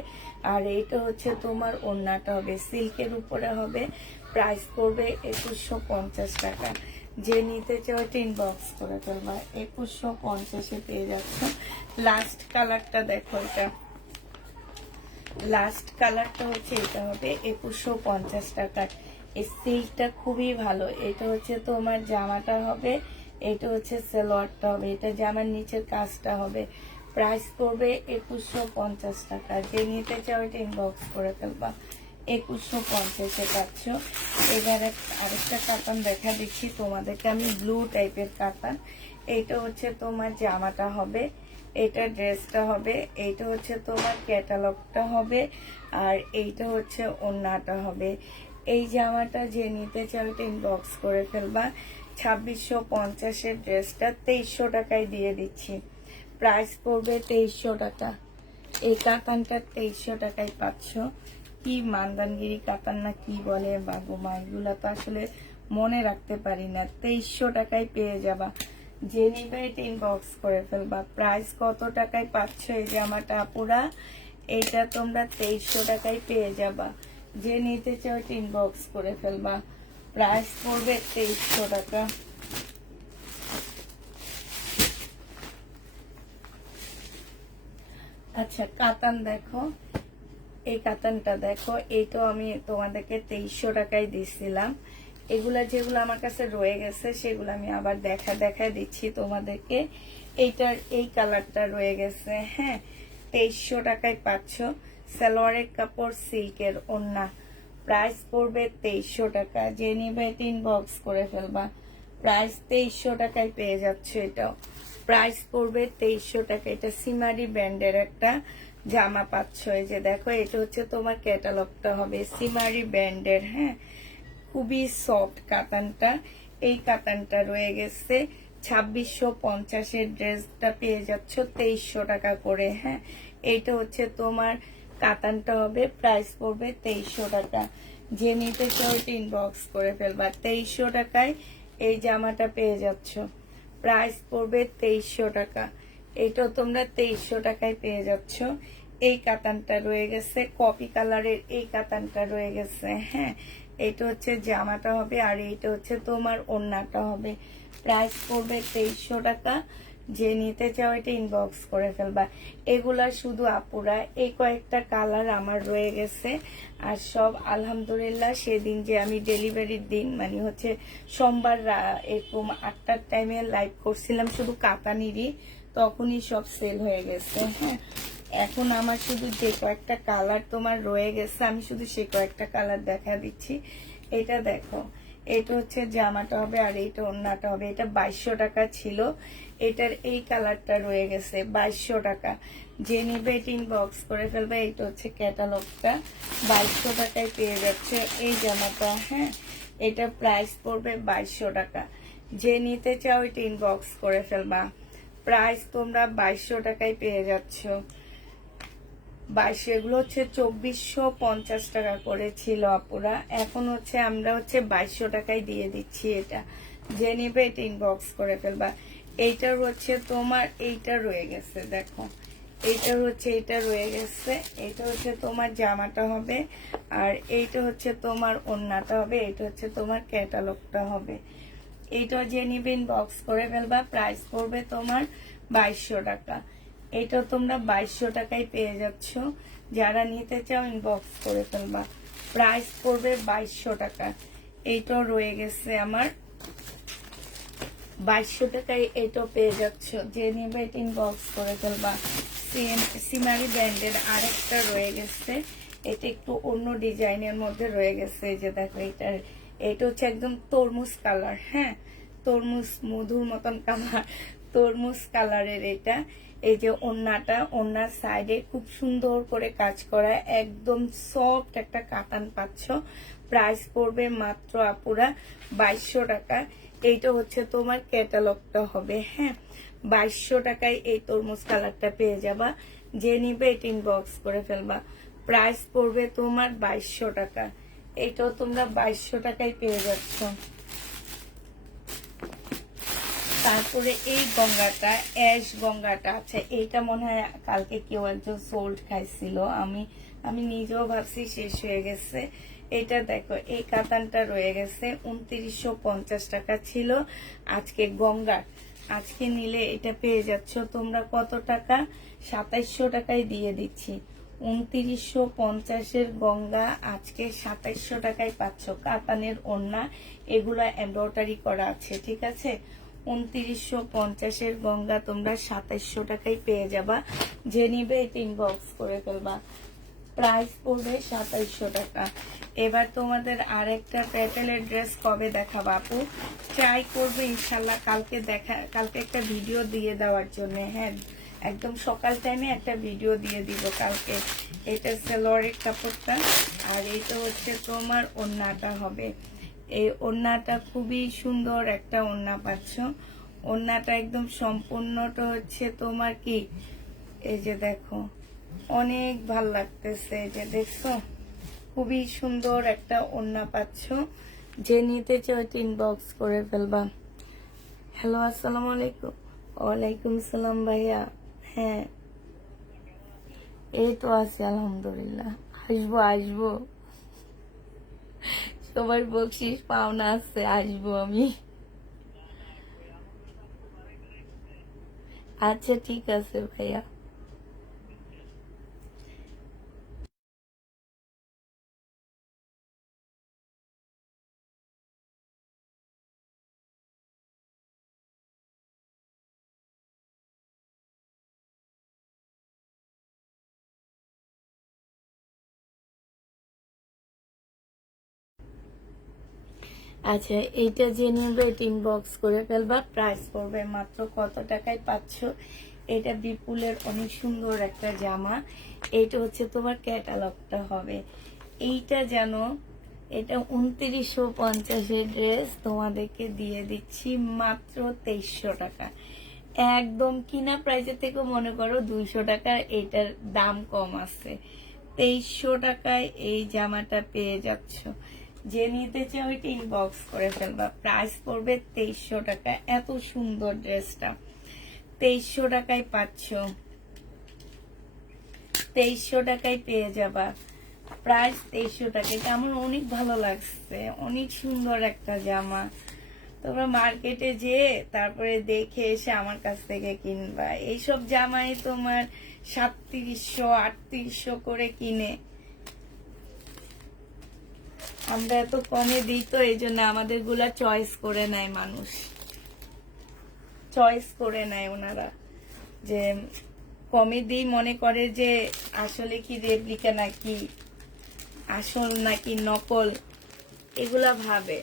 আর এইটা হচ্ছে তোমার ওড়নাটা হবে, সিল্কের উপরে হবে। প্রাইস পড়বে 2150 টাকা। যে নিতে চাও এটা ইনবক্স করে ফেলবা। 2150 পেয়ে যাচ্ছ। লাস্ট কালারটা দেখো, এটা লাস্ট কালারটা হচ্ছে এটা হবে 2150 টাকার। এই সিল্কটা খুবই ভালো। এটা হচ্ছে তোমার জামাটা হবে, এটা হচ্ছে সালোয়ারটা হবে, এটা জামার নিচের কাজটা হবে। প্রাইস পড়বে 2150 টাকা। যে নিতে চাও এটা ইনবক্স করে ফেলবা। 2150 পাচ্ছ। এবারে আরেকটা কাতান দেখা দিচ্ছি তোমাদেরকে আমি, ব্লু টাইপের কাতান। এইটা হচ্ছে তোমার জামাটা হবে, এটা ড্রেসটা হবে, এইটা হচ্ছে তোমার ক্যাটালগটা হবে, আর এইটা হচ্ছে ওড়নাটা হবে। এই জামাটা যে নিতে চাও এটা ইনবক্স করে ফেলবা। 2650 ড্রেসটা 2300 টাকায় দিয়ে দিচ্ছি। প্রাইস পড়বে 2300 টাকা। এই কাতানটা 2300 টাকায় পাচ্ছ। কি মান্দানগিরি কাতান না কি বলে বাবু মা, এগুলা তো আসলে মনে রাখতে পারি না। 2300 টাকায় পেয়ে যাবা। যে নিবে এটা ইনবক্স করে ফেলবা। প্রাইস কত টাকায় পাচ্ছ এই জামাটা আপুরা? এইটা তোমরা 2300 টাকায় পেয়ে যাবা। যে নিতে চাও এটা ইনবক্স করে ফেলবা। প্রাইস পড়বে 2300 টাকা। আচ্ছা কাতান দেখো, এই কাতানটা দেখো, এইটাও আমি তোমাদেরকে 2300 টাকায় দিছিলাম। এগুলা যেগুলো আমার কাছে রয়ে গেছে সেগুলো আমি আবার দেখা দিচ্ছি তোমাদেরকে। এইটার এই কালারটা রয়ে গেছে, হ্যাঁ, 2300 টাকায় পাচ্ছ। সালোয়ারের কাপড়, সিল্কের ওড়না। প্রাইস পড়বে 2300 টাকা। যে নিবে ইনবক্স করে ফেলবা। প্রাইস 2300 টাকায় পেয়ে যাচ্ছে। এটাও প্রাইস পড়বে 2300 টাকা। এটা সিমারি ব্র্যান্ডের একটা জামা পাচ্ছ। এই যে দেখো, এটা হচ্ছে তোমার ক্যাটালগটা হবে, সিমারি ব্র্যান্ডের, হ্যাঁ, খুবই সফট কাতানটা। এই কাতানটা রয়ে গেছে 2650 ড্রেসটা পেয়ে যাচ্ছ 2300 টাকা করে, হ্যাঁ। এইটা হচ্ছে তোমার কাতানটা হবে, প্রাইস পড়বে 2300 টাকা। যে নিতে চাও ইনবক্স করে ফেলবা। 2300 টাকায় এই জামাটা পেয়ে যাচ্ছ। প্রাইস পড়বে 2300 টাকা। এইটাও তোমরা 2300 টাকায় পেয়ে যাচ্ছ। এই কাতানটা রয়ে গেছে, কপি কালারের এই কাতানটা রয়ে গেছে, হ্যাঁ। এটা হচ্ছে জামাটা হবে, আর এইটা হচ্ছে তোমার ওড়নাটা হবে। প্রাইস পড়বে 2300 টাকা। যে নিতে চাও এটা ইনবক্স করে ফেলবা। এগুলা শুধু আপুরা, এই কয়েকটা কালার আমার রয়ে গেছে। আর সব আলহামদুলিল্লাহ সেদিন যে আমি ডেলিভারির দিন মানে হচ্ছে সোমবার এরকম 8টার টাইমে লাইভ করছিলাম শুধু কাতানিরই, তখনই সব সেল হয়ে গেছে, হ্যাঁ। এখন আমার শুধু যে কয়েকটা কালার তোমার রয়ে গেছে আমি শুধু সে কয়েকটা কালার দেখা দিচ্ছি। এটা দেখো, এটা হচ্ছে জামাটা হবে, আর এইটা ওড়নাটা হবে। এটা 2200 টাকা ছিল। এটার এই কালারটা রয়ে গেছে 2200 টাকা। যে নিবে এটা ইনবক্স করে ফেলবে। এইটা হচ্ছে ক্যাটালগটা, 2200 টাকায় পেয়ে যাচ্ছে এই জামাটা, হ্যাঁ। এটা প্রাইস পড়বে 2200 টাকা। যে নিতে চাও এটা ইনবক্স করে ফেলবা। প্রাইস তোমরা 2200 টাকায় পেয়ে যাচ্ছ। 2200, এগুলো হচ্ছে 2450 টাকা করে ছিল আপুরা, এখন হচ্ছে আমরা হচ্ছে 2200 টাকায় দিয়ে দিচ্ছি। এটা যে নিবে এটা ইনবক্স করে ফেলবা। এইটার হচ্ছে তোমার এইটা রয়ে গেছে, দেখো এইটার হচ্ছে এটা রয়ে গেছে। এটা হচ্ছে তোমার জামাটা হবে, আর এইটা হচ্ছে তোমার ওড়নাটা হবে, এইটা হচ্ছে তোমার ক্যাটালগটা হবে। এইটা যে নিবে ইনবক্স করে ফেলবা। প্রাইস পড়বে তোমার 2200 টাকা। এটা তোমরা 2200 টাকায় পেয়ে যাচ্ছ। যারা নিতে চাও ইনবক্স করে ফেলবা। প্রাইস পড়বে 2200 টাকা। এইটাও রয়ে গেছে আমার 2200 টাকায়, এটাও পেয়ে যাচ্ছ। যে নিবে এটা ইনবক্স করে ফেলবা। সিমারি ব্র্যান্ডের আরেকটা রয়ে গেছে, এটা একটু অন্য ডিজাইনের মধ্যে রয়ে গেছে। এই যে দেখো, এটা হচ্ছে একদম তরমুজ কালার, হ্যাঁ, তরমুজ মধুর মতন কালার, তরমুজ কালারের এটা। এই যে ওড়নাটা, ওড়নার সাইডে খুব সুন্দর করে কাজ করা, একদম সফট একটা কাতান পাচ্ছ। প্রাইস পড়বে মাত্র আপুরা 2200 টাকা। এইটা হচ্ছে তোমার ক্যাটালগটা হবে, হ্যাঁ। 2200 টাকায় এই তরমুজ কালারটা পেয়ে যাবা। যে নিবে এটা ইনবক্স করে ফেলবা। প্রাইস পড়বে তোমার 2200 টাকা। এইটাও তোমরা 2200 টাকায় পেয়ে যাচ্ছ। তারপরে এই গঙ্গাটা, অ্যাশ গঙ্গাটা আছে, এইটা মনে হয় কালকে কেউ একজন সোল্ড খাইছিল, আমি নিজেও ভাবছি শেষ হয়ে গেছে। এটা দেখো, এই কাতানটা রয়ে গেছে 2950 টাকা ছিল আজকে গঙ্গার। আজকে নিলে এটা পেয়ে যাচ্ছ তোমরা কত টাকা? 2700 টাকায় দিয়ে দিচ্ছি। 2950-এর গঙ্গা আজকে 2700 টাকায় পাচ্ছ। কাতানের ওড়না, এগুলা এমব্রয়ডারি করা আছে, ঠিক আছে? 2950-এর গঙ্গা তোমরা 2700 টাকায় পেয়ে যাবা। যে নিবে এটা ইনবক্স করে ফেলবা। প্রাইস পড়বে 2700 টাকা। এবার তোমাদের আরেকটা প্যাটেলের ড্রেস কবে দেখাবো আপু? ট্রাই করবে ইনশাল্লাহ কালকে একটা ভিডিও দিয়ে দেওয়ার জন্য। হ্যাঁ, একদম সকাল টাইমে একটা ভিডিও দিয়ে দিব কালকে। এটা সালোয়ারের কাপড়টা, আর এটা হচ্ছে তোমার ওড়নাটা হবে। এই ওড়নাটা খুবই সুন্দর একটা ওড়না পাচ্ছ। ওড়নাটা একদম সম্পূর্ণটা হচ্ছে তোমার কি, এই যে দেখো, অনেক ভাল লাগতেছে। এই যে দেখছো, খুবই সুন্দর একটা ওড়না পাচ্ছ। যে নিতে চাও ইনবক্স করে ফেলবা। হ্যালো, আসসালামু আলাইকুম। ওয়ালাইকুম সালাম ভাইয়া। হ্যাঁ, এই তো আছি আলহামদুলিল্লাহ। আসবো আসবো, সবার বকশিস পাওনা আছে, আসবো আমি। আচ্ছা ঠিক আছে ভাইয়া। আচ্ছা, এইটা যে নিবে এটা ইনবক্স করে ফেলবা। প্রাইস পড়বে মাত্র কত টাকায় পাচ্ছ? এটা বিপুলের অনেক সুন্দর একটা জামা। এইটা হচ্ছে তোমার ক্যাটালগটা হবে। এইটা যেন, এটা 2950-এর ড্রেস তোমাদেরকে দিয়ে দিচ্ছি মাত্র 2300 টাকা। একদম কিনা প্রাইসের থেকে মনে করো 200 টাকার এইটার দাম কম আছে। 2300 টাকায় এই জামাটা পেয়ে যাচ্ছ। যে নিতে চাও ওইটা ইনবক্স করে ফেলবা। প্রাইস পড়বে 2300 টাকা। এত সুন্দর ড্রেসটা 2300 টাকায় পাচ্ছ। 2300 টাকায় পেয়ে যাবা। প্রাইস 2300 টাকা। এটা আমার অনেক ভালো লাগছে, অনেক সুন্দর একটা জামা। তোমরা মার্কেটে যেয়ে তারপরে দেখে এসে আমার কাছ থেকে কিনবা। এইসব জামাই তোমার 3700 3800 করে কিনে, আমরা এত কমে দিই তো এই জন্য আমাদের গুলা চয়েস করে নেয় মানুষ, চয়েস করে নেয় ওনারা, যে কমে দিই মনে করে যে আসলে কি রেপ্লিকা নাকি আসল নাকি নকল, এগুলা ভাবে।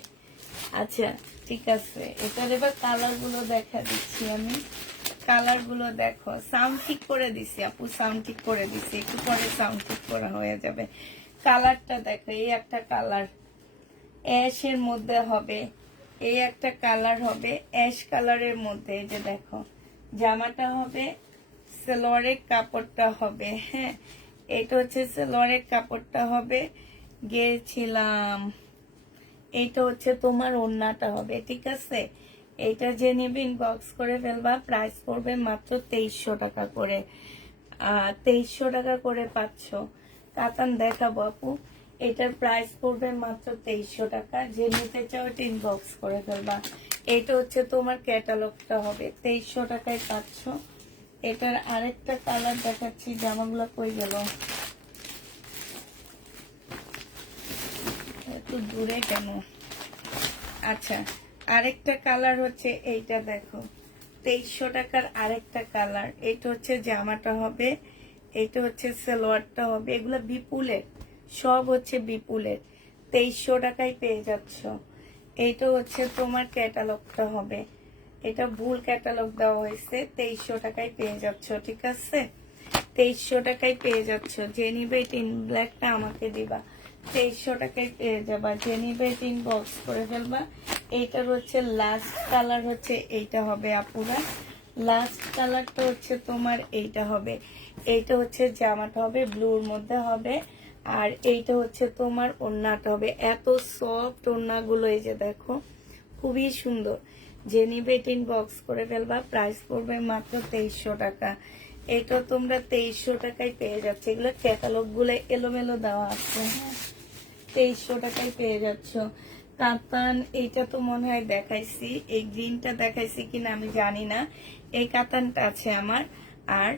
আচ্ছা ঠিক আছে, এটার এবার কালার গুলো দেখা দিচ্ছি আমি। কালার গুলো দেখো, সাউন্ড ঠিক করে দিছি আপু, সাউন্ড ঠিক করে দিছি, একটু পরে সাউন্ড ঠিক করা হয়ে যাবে। কালারটা দেখো, এই একটা কালার অ্যাশের মধ্যে হবে, এই একটা কালার হবে অ্যাশ কালারের মধ্যে। এই যে দেখো, জামাটা হবে, সালোয়ারের কাপড়টা হবে, হ্যাঁ এটা হচ্ছে সালোয়ারের কাপড়টা হবে, গেছিলাম। এইটা হচ্ছে তোমার ওড়নাটা হবে, ঠিক আছে? এইটা যে নিবে ইনবক্স করে ফেলবা। প্রাইস পড়বে মাত্র 2300 টাকা করে। 2300 টাকা করে পাচ্ছ। কাতান দেখাবো আপু, এটার প্রাইস পড়বে মাত্র 2300 টাকা। যে নিতে চাও এটা ইনবক্স করে ফেলবা। এটা হচ্ছে তোমার ক্যাটালগটা হবে, 2300 টাকায় পাচ্ছ। এটার আরেকটা কালার দেখাচ্ছি। জামাগুলো কই গেল, একটু দূরে কেন? আচ্ছা, আরেকটা কালার হচ্ছে এইটা দেখো, 2300 টাকার আরেকটা কালার। এইটা হচ্ছে জামাটা হবে, এইটা হচ্ছে সালোয়ারটা হবে। এগুলো বিপুলের, সব হচ্ছে বিপুলের। 2300 টাকায় পেয়ে যাচ্ছ। এইটা হচ্ছে তোমার ক্যাটালগটা হবে, এটা ভুল ক্যাটালগ দেওয়া হয়েছে। 2300 টাকায় পেয়ে যাচ্ছ, ঠিক আছে? 2300 টাকায় পেয়ে যাচ্ছ। যে নিবে টিন ব্ল্যাকটা আমাকে দিবা, 2300 টাকায় পেয়ে যাবা। যে নিবে টিন বক্স করে ফেলবা। এইটার হচ্ছে লাস্ট কালার হচ্ছে এইটা হবে আপুরা, লাস্ট কালারটা হচ্ছে তোমার এইটা হবে। এইটা হচ্ছে জামাটা হবে, ব্লুর মধ্যে হবে। আর এইটা হচ্ছে তোমার ওড়নাটা হবে। এত সফট ওড়নাগুলো, এই যে দেখো, খুবই সুন্দর। যে নিবে টিন বক্স করে ফেলবা। প্রাইস পড়বে মাত্র 2300 টাকা। এটা তোমরা 2300 টাকায় পেয়ে যাচ্ছে। এগুলো ক্যাটালগ গুলো এলোমেলো দেওয়া আছে, হ্যাঁ 2300 টাকায় পেয়ে যাচ্ছ। কাতান এইটা তো মনে হয় দেখাইছি, এই গ্রিনটা দেখাইছি কিনা আমি জানি না। এই কাতানটা আছে আমার। আর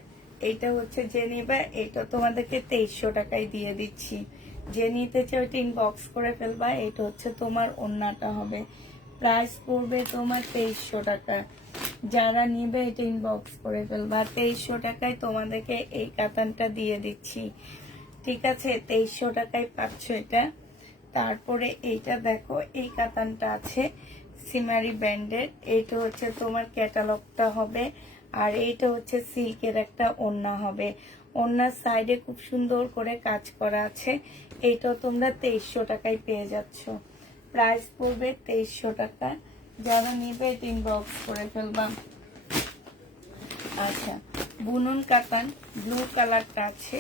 এইটা হচ্ছে যে নিবা, এটা তোমাদেরকে 2300 টাকায় দিয়ে দিচ্ছি। যে নিতে চাও এটা ইনবক্স করে ফেলবা। এটা হচ্ছে তোমার ওড়নাটা হবে, প্রাইস পড়বে তোমার 2300 টাকা। যারা নিবে এটা ইনবক্স করে ফেলবা। 2300 টাকায় তোমাদেরকে এই কাতানটা দিয়ে দিচ্ছি, ঠিক আছে? 2300 টাকায় পাচ্ছ এটা। তারপরে এইটা দেখো, এই কাতানটা আছে সিমারি ব্যান্ডের। এইটা হচ্ছে তোমার ক্যাটালগটা হবে। আর এইটা হচ্ছে সিল্কের একটা ওড়না হবে। ওড়নার সাইডে খুব সুন্দর করে কাজ করা আছে। এইটাও তোমরা 2300 টাকায় পেয়ে যাচ্ছ। প্রাইস পড়বে 2300 টাকা। যারা নিবে এটা ইনবক্স করে ফেলবা। আচ্ছা, বুনন কাতান ব্লু কালারটা আছে,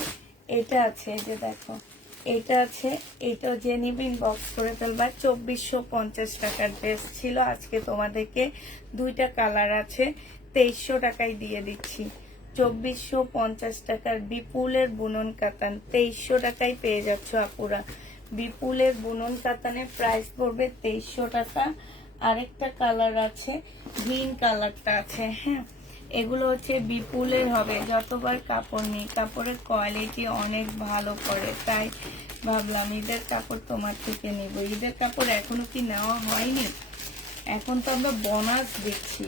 এটা আছে, এই যে দেখো এটা আছে। এটা যে নিবে ইনবক্স করে ফেলবা। 2450 টাকার ড্রেস ছিল, আজকে তোমাদেরকে দুইটা কালার আছে, 2300 টাকায় দিয়ে দিচ্ছি। 2450 টাকার বিপুলের বুনন কাতান 2300 টাকায় পেয়ে যাচ্ছ আপুরা। বিপুলের বুনন কাতানের প্রাইস পড়বে 2300 টাকা। আরেকটা কালার আছে, গ্রিন কালারটা আছে। হ্যাঁ, এগুলো হচ্ছে বিপুলের হবে। যতবার কাপড় নিই, কাপড়ের কোয়ালিটি অনেক ভালো করে, তাই ভাবলাম ঈদের কাপড় তোমার থেকে নিব। ঈদের কাপড় এখনো কি নেওয়া হয়নি? এখন তো আমরা বোনাস দিচ্ছি,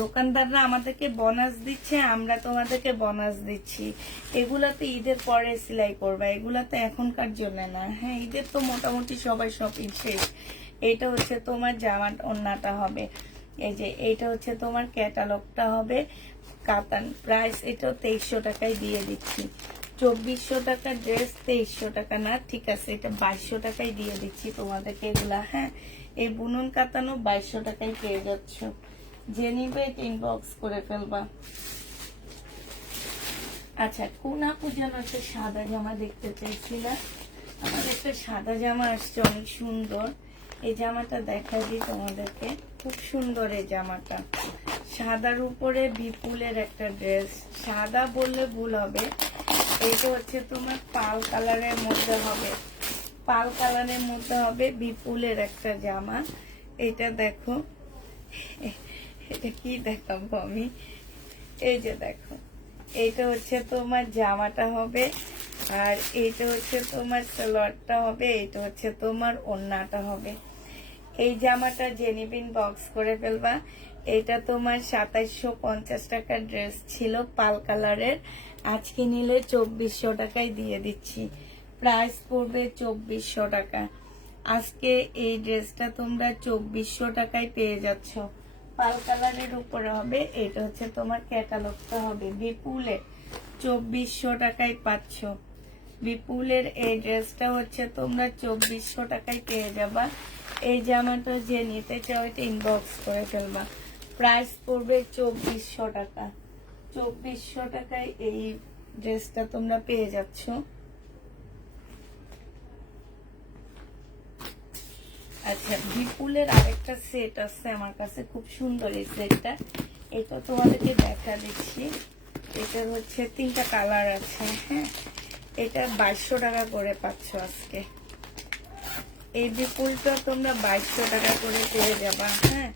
দোকানদাররা আমাদেরকে বোনাস দিচ্ছে, আমরা তোমাদেরকে বোনাস দিচ্ছি। এগুলাতে ঈদের পরে সেলাই করবা, এগুলাতে এখনকার জন্য না। হ্যাঁ, ঈদের তো মোটামুটি সবাই শপিং শেষ। এইটা হচ্ছে তোমার জামা ওড়নাটা হবে। এই যে এইটা হচ্ছে তোমার ক্যাটালগটা হবে কাতান। প্রাইস এটাও 2300 টাকায় দিয়ে দিচ্ছি। 2400 টাকার ড্রেস 2300 টাকা না, ঠিক আছে, এটা 2200 টাকায় দিয়ে দিচ্ছি তোমাদেরকে এগুলা। হ্যাঁ, এই বুনন কাতানও 2200 টাকায় পেয়ে যাচ্ছ। যে নিবে এটা ইনবক্স করে ফেলবা। আচ্ছা, কোন আপু যেন একটা সাদা জামা দেখতে চাইছিলা? আমার একটা সাদা জামা আসছে, অনেক সুন্দর। এই জামাটা দেখা দিই তোমাদেরকে, খুব সুন্দর এই জামাটা। সাদার উপরে বিপুলের একটা ড্রেস, সাদা বললে ভুল হবে। এটা হচ্ছে তোমার পাল কালারের মধ্যে হবে, পাল কালারের মধ্যে হবে বিপুলের একটা জামা। এটা দেখো, এটা কি দেখাবো আমি, এই যে দেখো, এইটা হচ্ছে তোমার জামাটা হবে। আর এইটা হচ্ছে তোমার সালোয়ারটা হবে। এইটা হচ্ছে তোমার ওড়নাটা হবে। এই জামাটা জেনিবিন বক্স করে ফেলবা। এটা তোমার 2750 টাকার ড্রেস ছিল পাল কালারের, আজকে নিলে 2400 টাকায় দিয়ে দিচ্ছি। প্রাইস পড়বে 2400 টাকা। আজকে এই ড্রেসটা তোমরা 2400 টাকায় পেয়ে যাচ্ছ। পাল কালারের উপরে হবে। এটা হচ্ছে তোমার ক্যাটালগটা হবে বিপুলের, 2400 টাকায় পাচ্ছ। বিপুলের এই ড্রেসটা হচ্ছে তোমরা 2400 টাকায় পেয়ে যাবা। এই জামাটা যে নিতে চাও এটা ইনবক্স করে ফেলবা। প্রাইস পড়বে 2400 টাকা। 2400 টাকায় এই ড্রেসটা তোমরা পেয়ে যাচ্ছ। আচ্ছা, বিপুলের আরেকটা সেট আছে আমার কাছে, খুব সুন্দর এই সেটটা। এটা তোমাদেরকে দেখা দিচ্ছি। এটার হচ্ছে 3টা কালার আছে। হ্যাঁ, এটা 2200 টাকা করে পাচ্ছ আজকে। এই বিপুলটা তোমরা 2200 টাকা করে পেয়ে যাবা। হ্যাঁ,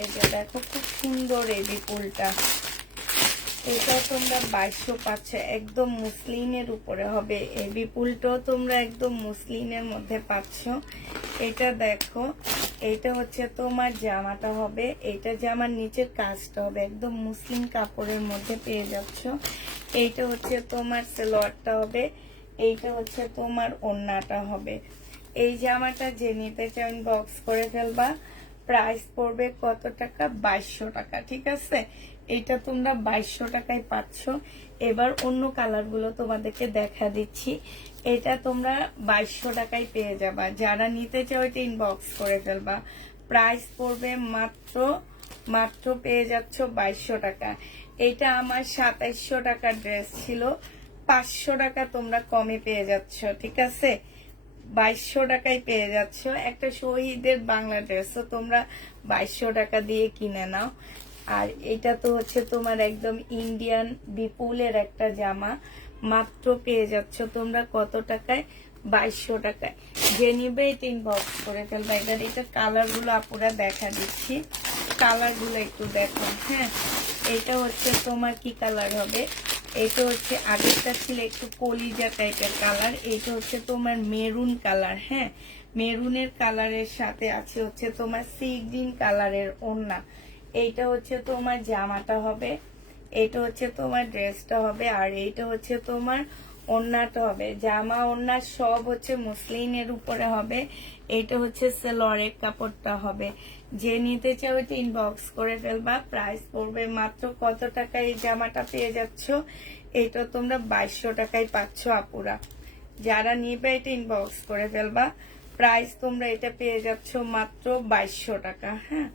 এই যে দেখো, খুব সুন্দর এই বিপুলটা। এটা তোমরা 2200 পাচ্ছ, একদম মুসলিনের উপরে হবে। এই বিপুলটাও তোমরা একদম মুসলিনের মধ্যে পাচ্ছ। এটা দেখো, এটা হচ্ছে তোমার জামাটা হবে। এটা জামার নিচের কাজটা হবে, একদম মুসলিম কাপড়ের মধ্যে পেয়ে যাচ্ছ। এইটা হচ্ছে তোমার সালোয়ারটা হবে। এইটা হচ্ছে তোমার ওড়নাটা হবে। এই জামাটা যে নিতে চাও বক্স করে ফেলবা। প্রাইস পড়বে কত টাকা? 2200 টাকা, ঠিক আছে? এটা তোমরা 2200 টাকায় পাচ্ছ। এবার অন্য কালারগুলো তোমাদেরকে দেখা দিচ্ছি। এটা তোমরা 2200 টাকায় পেয়ে যাবা। যারা নিতে চাও এটা ইনবক্স করে ফেলবা। প্রাইস পড়বে মাত্র পেয়ে যাচ্ছ 2200 টাকা। এটা আমার 2700 টাকার ড্রেস ছিল, 500 টাকা তোমরা কমে পেয়ে যাচ্ছ, ঠিক আছে? 2200 টাকায় পেয়ে যাচ্ছ। একটা শহীদের বাংলা ড্রেস, তো তোমরা 2200 টাকা দিয়ে কিনে নাও। আর এটা তো হচ্ছে তোমার একদম ইন্ডিয়ান বিপুলের একটা জামা, মাত্র পেয়ে যাচ্ছ তোমরা কত টাকায়? 2200 টাকায়। যে নিবে এটা ইনবক্স করে ফেলবা। এটা কালার গুলো আপুরা দেখা দিচ্ছি, কালার গুলো একটু দেখো। হ্যাঁ, এটা হচ্ছে তোমার কি কালার হবে, এটা হচ্ছে আগেরটা ছিল একটু কলিজা টাইপের কালার, এটা হচ্ছে তোমার মেরুন কালার। হ্যাঁ, মেরুনের কালারের সাথে আছে হচ্ছে তোমার সি গ্রিন কালারের ওড়না। এইটা হচ্ছে তোমার জামাটা হবে, এটা হচ্ছে তোমার ড্রেসটা হবে, আর এইটা হচ্ছে তোমার ওড়নাটা হবে। জামা ওড়না সব হচ্ছে মসলিনের উপরে হবে। এটা হচ্ছে সেলরের কাপড়টা হবে। যে নিতে চাও এটা ইনবক্স করে ফেলবা। প্রাইস পড়বে মাত্র কত টাকায় এই জামাটা পেয়ে যাচ্ছ, এটা তোমরা 2200 টাকায় পাচ্ছ আপুরা। যারা নিবে এটা ইনবক্স করে ফেলবা। প্রাইস তোমরা এটা পেয়ে যাচ্ছ মাত্র 2200 টাকা। হ্যাঁ,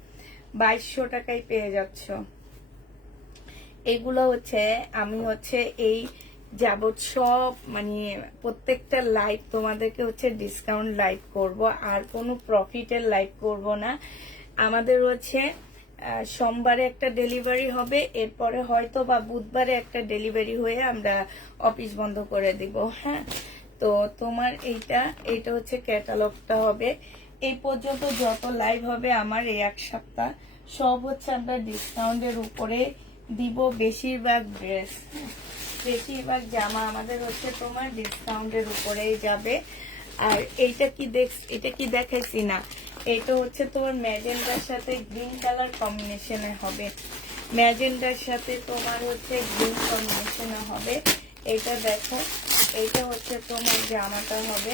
2200 টাকায় পেয়ে যাচ্ছ। এগুলো হচ্ছে আমি হচ্ছে এই যাবত সব মানে প্রত্যেকটা লাইভ তোমাদেরকে হচ্ছে ডিসকাউন্ট লাইভ করব, আর কোনো প্রফিটের লাইভ করব না। আমাদের হচ্ছে সোমবারে একটা ডেলিভারি হবে, এরপরে হয়তো বা বুধবারে একটা ডেলিভারি হয়ে আমরা অফিস বন্ধ করে দিব। হ্যাঁ, তো তোমার এইটা হচ্ছে ক্যাটালগটা হবে। এই পর্যন্ত যত লাইভ হবে আমার এই এক সপ্তাহ সব হচ্ছে আমরা ডিসকাউন্টের উপরে দিব। বেশিরভাগ ড্রেস, বেশিরভাগ জামা আমাদের হচ্ছে তোমার ডিসকাউন্টের উপরেই যাবে। আর এটা কি দেখাইছি না, এটা হচ্ছে তোমার ম্যাজেন্ডার সাথে গ্রিন কালার কম্বিনেশনে হবে। ম্যাজেন্ডার সাথে তোমার হচ্ছে গ্রিন কম্বিনেশনে হবে। এটা দেখো, এইটা হচ্ছে তোমার জামাটা হবে,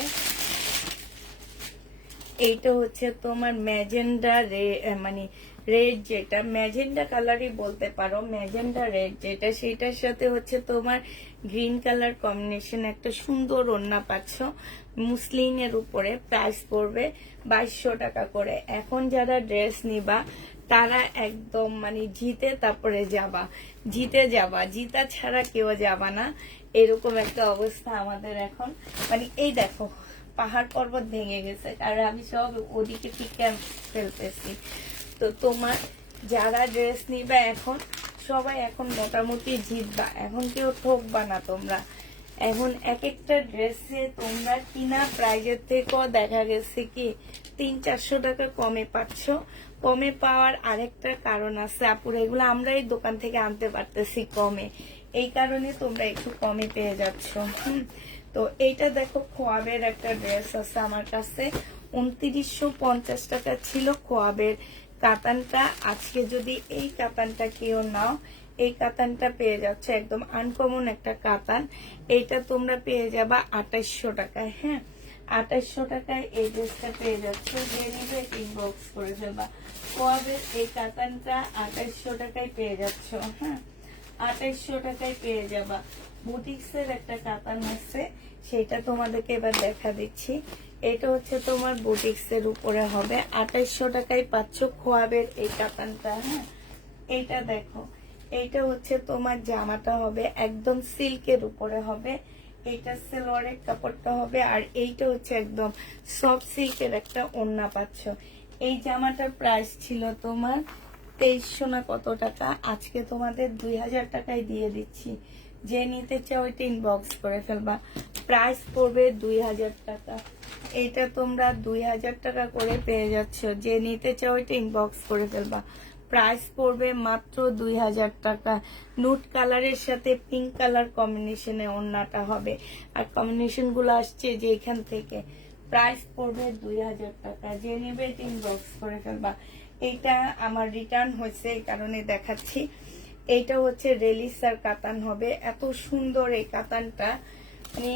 এইটা হচ্ছে তোমার ম্যাজেন্ডা মানে রেড, যেটা ম্যাজেন্ডা কালারই বলতে পারো, ম্যাজেন্ডা রেড যেটা, সেটার সাথে হচ্ছে তোমার গ্রিন কালার কম্বিনেশন একটা সুন্দর ওড়না পাচ্ছ মুসলিনের উপরে। প্রাইস পড়বে 2200 টাকা করে। এখন যারা ড্রেস নিবা তারা একদম মানে তারপরে যাবা, জিতা ছাড়া কেউ যাবা না, এরকম একটা অবস্থা আমাদের এখন। মানে এই দেখো পাহাড় পর্বত ভেঙে গেছে, আর আমি সব ওদিকে টিকে ফেলতেছি। তো তোমার যারা ড্রেস নিবে এখন সবাই এখন মোটামুটি জিতবা, এখন কেউ ঠকবা না তোমরা। এখন এক একটা ড্রেসে তোমরা কিনা প্রাইজের থেকেও দেখা গেছে কি 300-400 টাকা কমে পাচ্ছ। কমে পাওয়ার আরেকটা কারণ আছে আপুরা, এগুলো আমরা এই দোকান থেকে আনতে পারতেছি কমে, এই কারণে তোমরা একটু কমে পেয়ে যাচ্ছ। তো এইটা দেখো খোয়াবের একটা ড্রেস আছে আমার কাছে, 2950 টাকা ছিল খোয়াবের কাতানটা। আজকে যদি এই কাতানটা কেউ নাও, এই কাতানটা পেয়ে যাচ্ছে একদম আনকমন একটা কাতান। এইটা তোমরা পেয়ে যাবা 2800 টাকায়। হ্যাঁ, 2800 টাকায় এই ড্রেসটা পেয়ে যাচ্ছে। যে নিবে ইনবক্স করে ফেলবা। খোয়াবের এই কাতানটা 2800 টাকায় পেয়ে যাচ্ছ। হ্যাঁ, 2800 টাকায় পেয়ে যাবা। বুটিক্সের একটা কাতান আছে, সেটা তোমাদেরকে এবার দেখা দিচ্ছি। এটা হচ্ছে তোমার বুটিক্সের উপরে হবে, 2800 টাকায় পাচ্ছ খোয়াবের এই কাতানটা। হ্যাঁ, এইটা দেখো, এইটা হচ্ছে তোমার জামাটা হবে একদম সিল্কের উপরে হবে, এইটা সেলোয়ারের কাপড়টা হবে, আর এইটা হচ্ছে একদম সফট সিল্কের একটা ওড়না পাচ্ছ। এই জামাটার প্রাইস ছিল তোমার 2300 না কত টাকা, আজকে তোমাদের 2000 টাকায় দিয়ে দিচ্ছি। যে নিতে চাও এটা ইনবক্স করে ফেলবা। প্রাইস পড়বে 2000 টাকা। এটা তোমরা 2000 টাকা করে পেয়ে যাচ্ছ। যে নিতে চাও এটা ইনবক্স করে ফেলবা। প্রাইস পড়বে মাত্র 2000 টাকা। নুট কালারের সাথে পিঙ্ক কালার কম্বিনেশনে ওড়নাটা হবে, আর কম্বিনেশন গুলো আসছে যে এখান থেকে। প্রাইস পড়বে 2000 টাকা। যে নিবে এটা ইনবক্স করে ফেলবা। এইটা আমার রিটার্ন হয়েছে, এই কারণে দেখাচ্ছি। এইটা হচ্ছে রেলিসার কাতান হবে, এত সুন্দর এই কাতানটা। মানে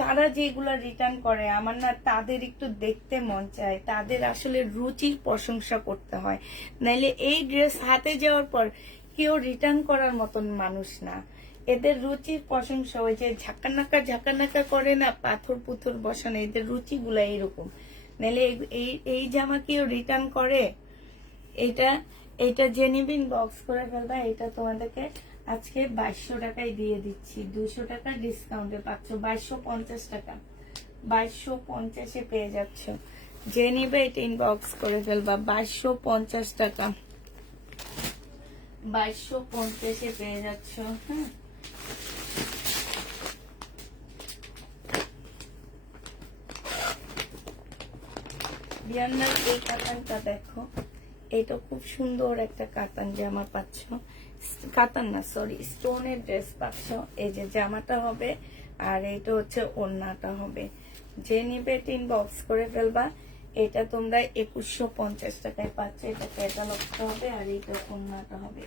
কারা যেগুলো রিটার্ন করে আমার না তাদের একটু দেখতে মন চায়, তাদের আসলে রুচির প্রশংসা করতে হয়, নাইলে এই ড্রেস হাতে যাওয়ার পর কেউ রিটার্ন করার মতন মানুষ না। এদের রুচির প্রশংসা, ওই যে ঝাঁকানাকা করে না, পাথর পুথর বসানো, এদের রুচিগুলা এইরকম। নাইলে এই জামা কেউ রিটার্ন করে? এইটা যে নিবিন বক্স করে ফেলবা। এটা তোমাদেরকে আজকে 2200 টাকায় দিয়ে দিচ্ছি, 200 টাকা ডিসকাউন্টে পাচ্ছ, 2250 টাকা, 2250-এ পেয়ে যাচ্ছ। যে নিবে এটা ইনবক্স করে ফেলবা। 2250 টাকা, 2250-এ পেয়ে যাচ্ছ। হ্যাঁ, বিয়ান্নার এই কাতানটা দেখো, এটা খুব সুন্দর একটা কাতান জামা পাচ্ছ, কাতান না সরি স্টোনের ড্রেস পাচ্ছ। এই যে জামাটা হবে আর এইটা হচ্ছে ওড়নাটা হবে। যে নিবে ইনবক্স করে ফেলবা। এটা তোমরা 2150 টাকায় পাচ্ছ। এটা ক্যাটালগটা হবে আর এইটা ওড়নাটা হবে।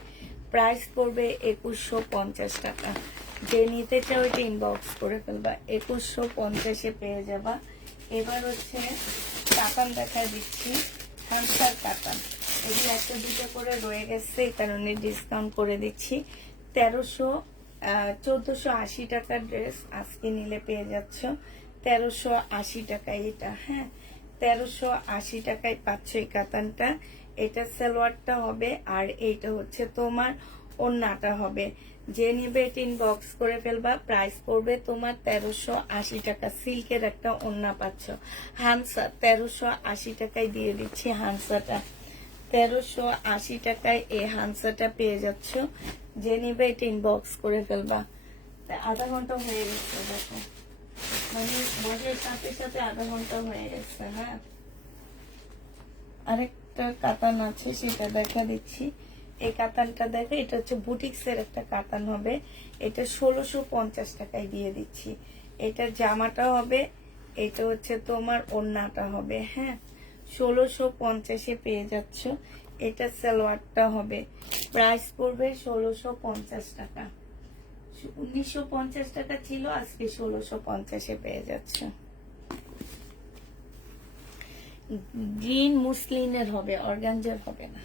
প্রাইস পড়বে 2150 টাকা। যে নিতে চাও এটা ইনবক্স করে ফেলবা, 2150-এ পেয়ে যাবা। এবার হচ্ছে কাতান দেখা দিচ্ছি, হানসার কাতান। এগুলো একটা দুটো করে রয়ে গেছে, এই কারণে ডিসকাউন্ট করে দিচ্ছি। 1480 টাকার ড্রেস আজকে নিলে পেয়ে যাচ্ছ 1380 টাকায় এটা। হ্যাঁ, 1380 টাকায় পাচ্ছ এই কাতানটা। এটা সালোয়ারটা হবে আর এইটা হচ্ছে তোমার ওড়নাটা হবে। যে নিবে এটা ইনবক্স করে ফেলবা। প্রাইস পড়বে তোমার 1380 টাকা। সিল্কের একটা ওড়না পাচ্ছ। হানসা 1380 টাকায় দিয়ে দিচ্ছি। হানসাটা 1380 টাকায় এই হানসাটা পেয়ে যাচ্ছ। যে নিবে এটা ইনবক্স করে ফেলবা। আধা ঘন্টা হয়ে গেছে দেখো, মানে বসের সাথে সাথে আধা ঘন্টা হয়ে গেছে। হ্যাঁ, আরেকটা কাতান আছে সেটা দেখা দিচ্ছি। এই কাতানটা দেখো, এটা হচ্ছে বুটিক্সের একটা কাতান হবে। এটা 1650 টাকায় দিয়ে দিচ্ছি। এটা জামাটা হবে, এটা হচ্ছে তোমার ওড়নাটা হবে। হ্যাঁ, 1650-এ পেয়ে যাচ্ছ। এটা সালোয়ারটা হবে। প্রাইস পড়বে 1650 টাকা। 1950 টাকা ছিল, আজকে 1650-এ পেয়ে যাচ্ছ। গ্রিন মুসলিনের হবে, অর্গানজার হবে না,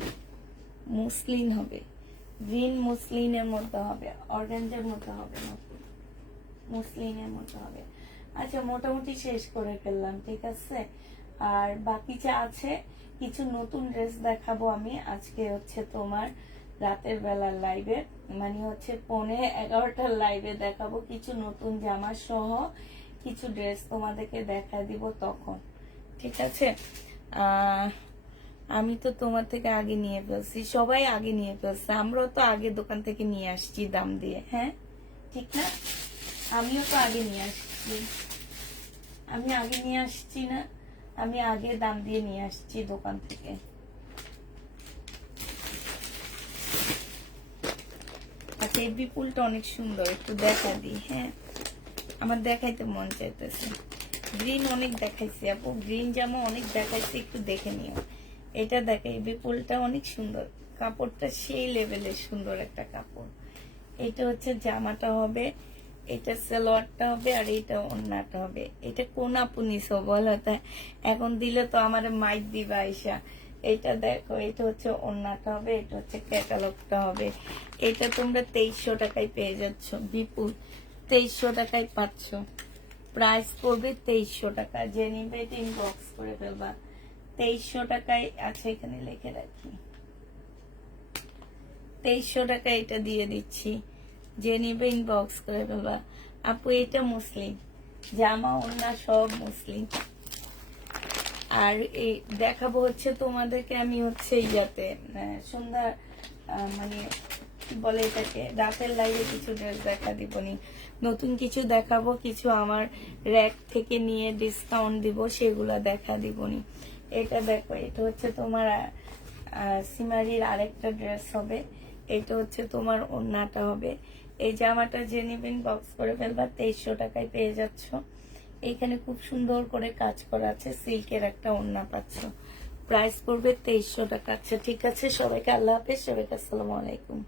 মুসলিন হবে। গ্রিন মুসলিনের মধ্যে হবে, অর্গানজার মধ্যে হবে না, মুসলিনের মধ্যে হবে। আচ্ছা, মোটামুটি শেষ করে ফেললাম, ঠিক আছে। আর বাকি যা আছে কিছু নতুন ড্রেস দেখাবো আমি আজকে হচ্ছে তোমার রাতের বেলার লাইভে, মানে হচ্ছে 11:30টার লাইভে দেখাবো কিছু নতুন জামা সহ কিছু ড্রেস তোমাদেরকে দেখা দিব তখন, ঠিক আছে। আমি তো তোমার থেকে আগে নিয়ে ফেলছি, সবাই আগে নিয়ে ফেলছে, আমরাও তো আগে দোকান থেকে নিয়ে আসছি দাম দিয়ে। হ্যাঁ, ঠিক না? আমিও তো আগে নিয়ে আসছি, আমি আগে নিয়ে আসছি না, আমি আগে দাম দিয়ে নিয়ে আসছি দোকান থেকে। আচ্ছা, এই বিপুলটা অনেক সুন্দর, একটু দেখা দিই। হ্যাঁ, আমার দেখাইতে মন চাইতেছে। গ্রিন অনেক দেখাইছি আপু, গ্রিন জামা অনেক দেখাইছি, একটু দেখে নিও। এটা দেখাই, বিপুলটা অনেক সুন্দর, কাপড়টা সেই লেভেলের সুন্দর একটা কাপড়। এটা হচ্ছে জামাটা হবে, এটা সালোয়ারটা হবে আর এটা ওড়নাটা হবে। এটা কোন আপু নিছো বলো তা, এখন দিলে তো আমার মাইক দিবা আইসা। এটা দেখো, এটা হচ্ছে ওড়নাটা হবে, এটা হচ্ছে ক্যাটালগটা হবে। এটা তোমরা 2300 টাকায় পেয়ে যাচ্ছ। বিপুল 2300 টাকায় পাচ্ছ। প্রাইস পড়বে 2300 টাকা। যে নিবে এটা ইনবক্স করে ফেলবা। 2300 টাকায় আছে, এখানে লিখে রাখি, 2300 টাকা এটা দিয়ে দিচ্ছি। যে নিবে ইনবক্স করে ফেলবা। আপু এটা মুসলিম, জামা ওড়না সব মুসলিম। আর এই দেখাবো হচ্ছে তোমাদেরকে আমি হচ্ছে ইয়াতে সন্ধ্যা মানে কি বলে এটাকে, রাতের লাইভে কিছু ড্রেস দেখা দিবনি, নতুন কিছু দেখাবো, কিছু আমার র্যাক থেকে নিয়ে ডিসকাউন্ট দিব, সেগুলা দেখা দিবনি। এটা দেখো, এটা হচ্ছে তোমার সিমারির আরেকটা ড্রেস হবে। এটা হচ্ছে তোমার ওড়নাটা হবে। এই জামাটা যে নিবেন বক্স করে ফেলবা, 2300 টাকায় পেয়ে যাচ্ছ। এইখানে খুব সুন্দর করে কাজ করা আছে, সিল্কের একটা ওড়না পাচ্ছ। প্রাইস পড়বে 2300 টাকা। আচ্ছা, ঠিক আছে, সবাইকে আল্লাহ হাফেজ, সবাইকে আসসালামু আলাইকুম।